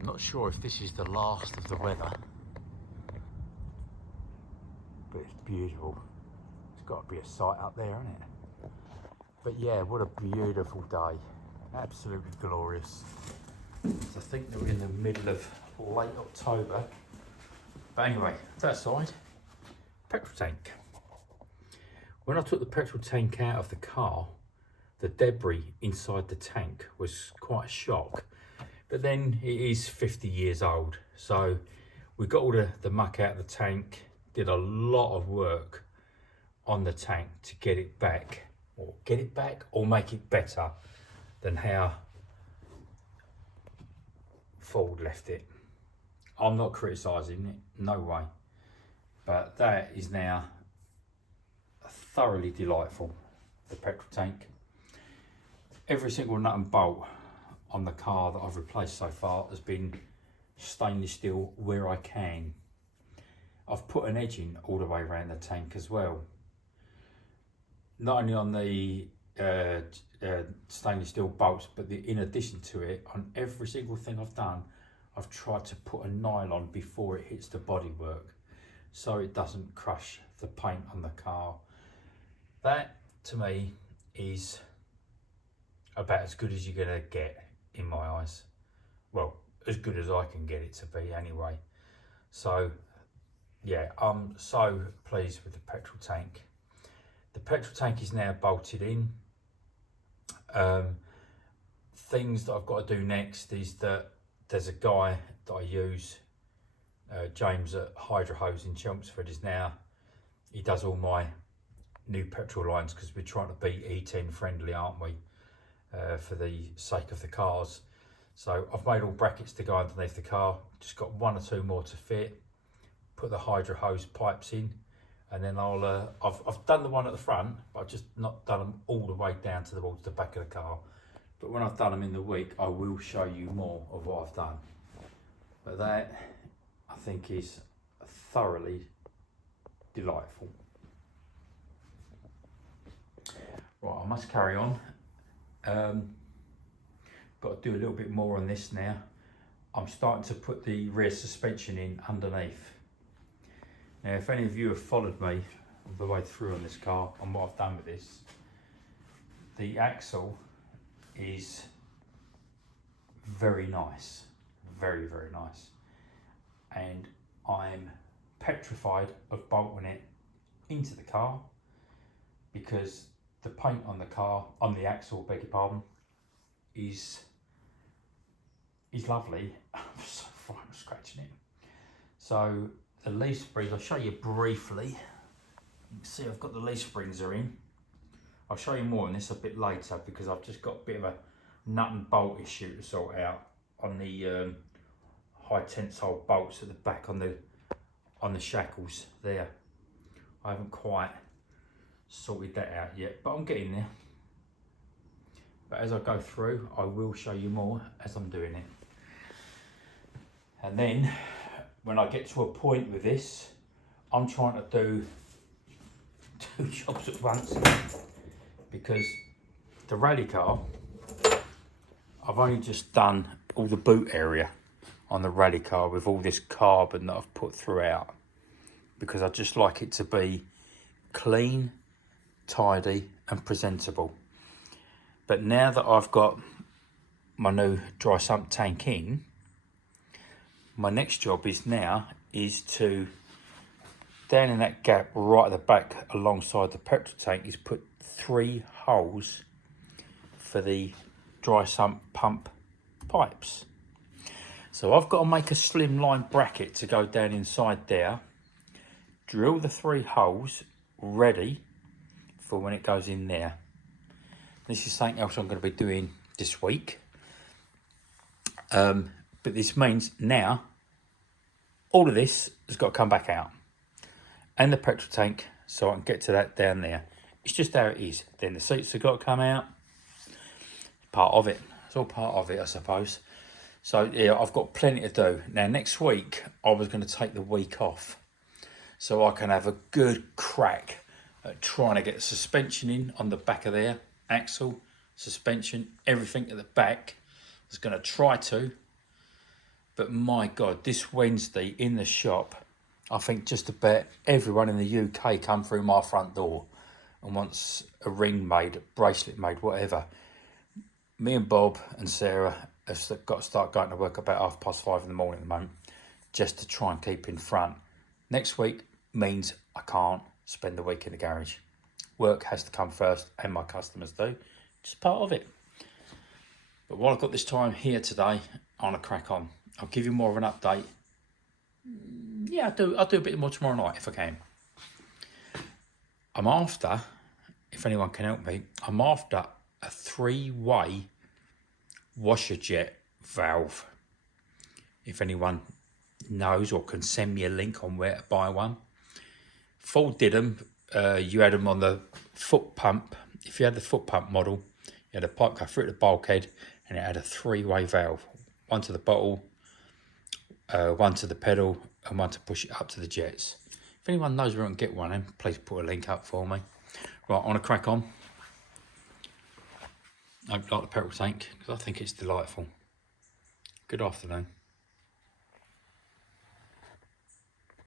I'm not sure if this is the last of the weather, but it's beautiful. It's got to be a sight up there, isn't it? But yeah, what a beautiful day. Absolutely glorious. So I think that we're in the middle of late October. But anyway, that side, petrol tank. When I took the petrol tank out of the car, the debris inside the tank was quite a shock. But then it is 50 years old. So we got all the muck out of the tank, did a lot of work on the tank to get it back or make it better than how Ford left it. I'm not criticising it, no way. But that is now thoroughly delightful, the petrol tank. Every single nut and bolt on the car that I've replaced so far has been stainless steel where I can. I've put an edging all the way around the tank as well. Not only on the stainless steel bolts, but in addition to it, on every single thing I've done, I've tried to put a nylon before it hits the bodywork so it doesn't crush the paint on the car. That to me is about as good as you're gonna get in my eyes. Well, as good as I can get it to be anyway. So yeah, I'm so pleased with the petrol tank. The petrol tank is now bolted in. Things that I've got to do next is that there's a guy that I use, James at Hydro Hose in Chelmsford he does all my new petrol lines because we're trying to be E10 friendly, aren't we? For the sake of the cars. So I've made all brackets to go underneath the car, just got one or two more to fit, put the Hydro Hose pipes in, and then I've done the one at the front, but I've just not done them all the way down towards the back of the car. But when I've done them in the week, I will show you more of what I've done. But that, I think, is thoroughly delightful. Right, I must carry on. Got to do a little bit more on this now. I'm starting to put the rear suspension in underneath. Now, if any of you have followed me all the way through on this car and what I've done with this, the axle is very nice, very, very nice. And I'm petrified of bolting it into the car because the paint on the car, on the axle, beg your pardon, is lovely. I'm so frightened of scratching it. So the leaf springs, I'll show you briefly. You can see I've got the leaf springs are in. I'll show you more on this a bit later because I've just got a bit of a nut and bolt issue to sort out on the high tensile bolts at the back on the shackles there. I haven't quite sorted that out yet, but I'm getting there. But as I go through, I will show you more as I'm doing it. And then when I get to a point with this, I'm trying to do two jobs at once because the rally car, I've only just done all the boot area on the rally car with all this carbon that I've put throughout because I just like it to be clean, tidy and presentable. But now that I've got my new dry sump tank in, my next job is to, down in that gap right at the back alongside the petrol tank, is put 3 holes for the dry sump pump pipes. So I've got to make a slimline bracket to go down inside there, drill the 3 holes ready for when it goes in there. This is something else I'm going to be doing this week. But this means now all of this has got to come back out. And the petrol tank, so I can get to that down there. It's just how it is. Then the seats have got to come out. Part of it. It's all part of it, I suppose. So yeah, I've got plenty to do. Now next week, I was going to take the week off so I can have a good crack at trying to get the suspension in on the back of there. Axle, suspension, everything at the back. I was going to try to. But my God, this Wednesday in the shop, I think just about everyone in the UK come through my front door and wants a ring made, a bracelet made, whatever. Me and Bob and Sarah have got to start going to work about 5:30 in the morning at the moment, just to try and keep in front. Next week means I can't spend the week in the garage. Work has to come first, and my customers do. Just part of it. But while I've got this time here today, I want to crack on. I'll give you more of an update. Yeah, I'll do a bit more tomorrow night if I can. I'm after, if anyone can help me, I'm after a 3-way washer jet valve. If anyone knows or can send me a link on where to buy one. Ford did them. You had them on the foot pump. If you had the foot pump model, you had a pipe go through the bulkhead and it had a 3-way valve. One to the bottle, one to the pedal, and one to push it up to the jets. If anyone knows where I can get one, then please put a link up for me. Right, I want to crack on. I like the petrol tank because I think it's delightful. Good afternoon.